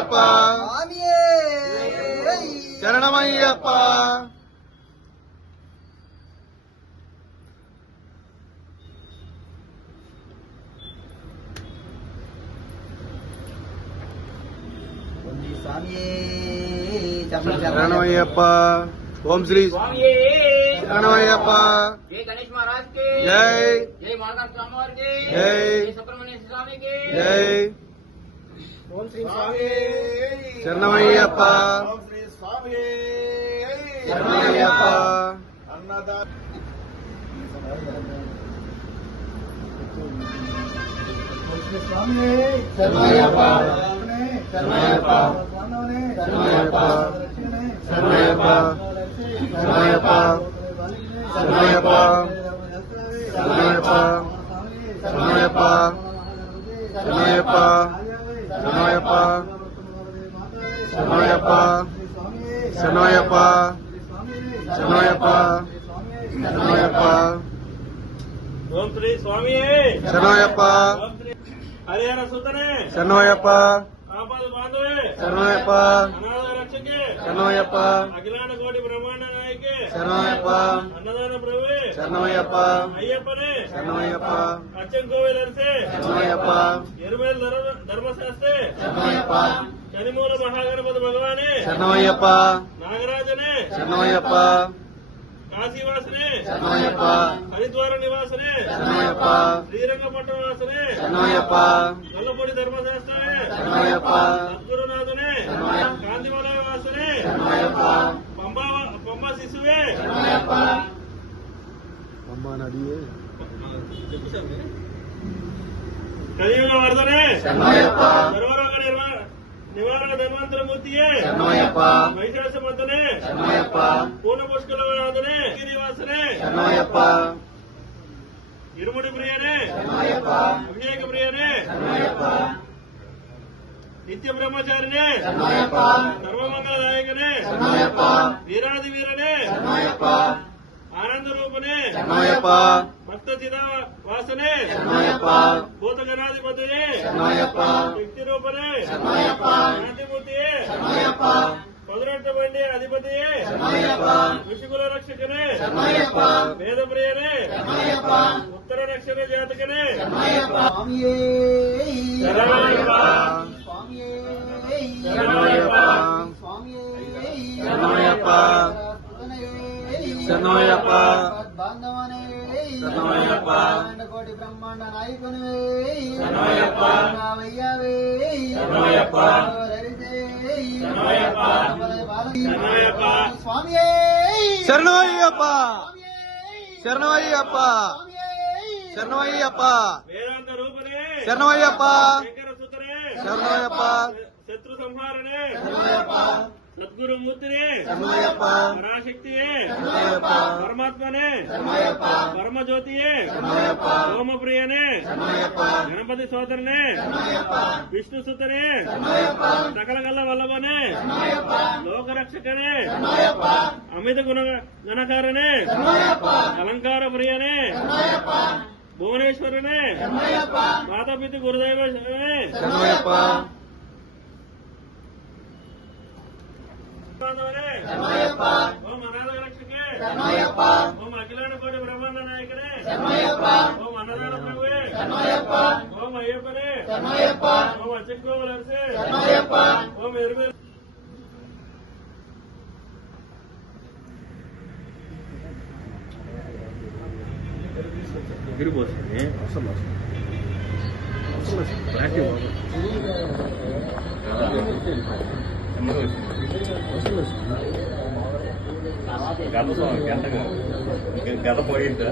శరణమయ్యప్ప శరణమయ్యప్ప శరణమయ్యప్ప ఓం శ్రీ శరణమయ్యప్ప जय गणेश महाराज के जय जय मालकान स्वामी के जय सुब्रमण्य स्वामी के जय ओम श्री स्वामी శరణమయ్యప్ప ओम श्री स्वामी శరణమయ్యప్ప अन्नदान स्वामी శరణమయ్యప్ప శరణమయ్యప్ప శరణమయ్యప్ప శరణమయ్యప్ప శరణమయ్యప్ప శరణమయ్యప్ప శరణమయ్యప్ప శరణమయ్యప్ప శరణమయ్యప్ప శరణమయ్యప్ప శరణమయ్యప్ప శరణమయ్యప్ప శరణమయ్యప్ప శరణమయ్యప్ప శరణమయ్యప్ప ओम श्री स्वामी శరణమయ్యప్ప ओम श्री हरिहर सुतने శరణమయ్యప్ప आपाद बांधवे శరణమయ్యప్ప अनाथ रक्षके శరణమయ్యప్ప अखिलांड कोटि ब्रह्मांड नायके శరణమయ్యప్ప अन्नदान प्रभुवे శరణమయ్యప్ప अय्यप्पने శరణమయ్యప్ప अच्चन कोविल अरसे శరణమయ్యప్ప एरुमेल धर्मशास्त्रे శరణమయ్యప్ప शनिमूल महागणपति भगवाने శరణమయ్యప్ప नागराजने శరణమయ్యప్ప काशीवासने శరణమయ్యప్ప हरिद्वार निवासने శరణమయ్యప్ప श्रीरंगपट्टण वासने శరణమయ్యప్ప गल्लपूडी धर्मशास्त्रे శరణమయ్యప్ప सद्गुरुनाथने कांतिमलय वासने శరణమయ్యప్ప पंबा शिशुवे శరణమయ్యప్ప అమ్మ నడియే కలియుగ వర్ధనే శరణమయ్యప్ప సర్వరోగ నివారణ ధన్వంతర మూర్తియే శరణమయ్యప్ప వైశాస మద్దనే శరణమయ్యప్ప పూర్ణ పుష్కలనాథనే గిరివాసనే శరణమయ్యప్ప ఇరుముడి ప్రియనే శరణమయ్యప్ప అభిషేక ప్రియనే శరణమయ్యప్ప నిత్య బ్రహ్మచారినే శరణమయ్యప్ప సర్వమంగళదాయకనే శరణమయ్యప్ప వీరాది వీరనే శరణమయ్యప్ప ఆనంద రూపనే శరణమయ్యప్ప భక్త చిదా వాసనే శరణమయ్యప్ప భూతగణాధిపతియే శరణమయ్యప్ప శక్తి రూపనే శరణమయ్యప్ప శాంతిమూర్తియే శరణమయ్యప్ప పదునెట్ట బండి అధిపతియే శరణమయ్యప్ప ఋషికుల రక్షకనే శరణమయ్యప్ప వేదప్రియనే శరణమయ్యప్ప ఉత్తర నక్షత్ర జాతకనే శరణమయ్యప్ప శరణమయ్యప్ప శరణమయ్యప్ప శరణమయ్యప్ప శరణమయ్యప్ప శరణమయ్యప్ప కోటి బ్రహ్మాండ నాయకుని శరణమయ్యప్ప శరణమయ్యప్ప శరణమయ్యప్ప స్వామి శరణమయ్యప్ప శరణమయ్యప్ప శరణమయ్యప్ప వేదాంత రూపనే శరణమయ్యప్ప శంకర సుతనే శరణమయ్యప్ప శత్రు సంహారనే శరణమయ్యప్ప సద్గురు మూర్తినే శరణమయ్యప్ప పరాశక్తియే శరణమయ్యప్ప పరమాత్మనే శరణమయ్యప్ప పరమజ్యోతియే శరణమయ్యప్ప సోమప్రియనే శరణమయ్యప్ప గణపతి సోదరనే శరణమయ్యప్ప విష్ణు సుతనే శరణమయ్యప్ప సకలగల్ల వల్లభనే శరణమయ్యప్ప లోకరక్షకనే శరణమయ్యప్ప అమిత గుణకారనే శరణమయ్యప్ప అలంకార ప్రియనే శరణమయ్యప్ప భువనేశ్వరనే శరణమయ్యప్ప మాతాపితి గురుదైవనే శరణమయ్యప్ప శరణమయ్యప్ప ఓం అనాథ రక్షకే శరణమయ్యప్ప ఓం అఖిలాండ కోటి బ్రహ్మాండ నాయకనే శరణమయ్యప్ప ఓం అన్నదాన ప్రభువే శరణమయ్యప్ప ఓం అయ్యప్పనే శరణమయ్యప్ప ఓం అచ్చకోవలర్సే శరణమయ్యప్ప ఓం ఎరుమేలు ఎగిరిపోతుంది అసలు క్లారిటీ గత పోయిందా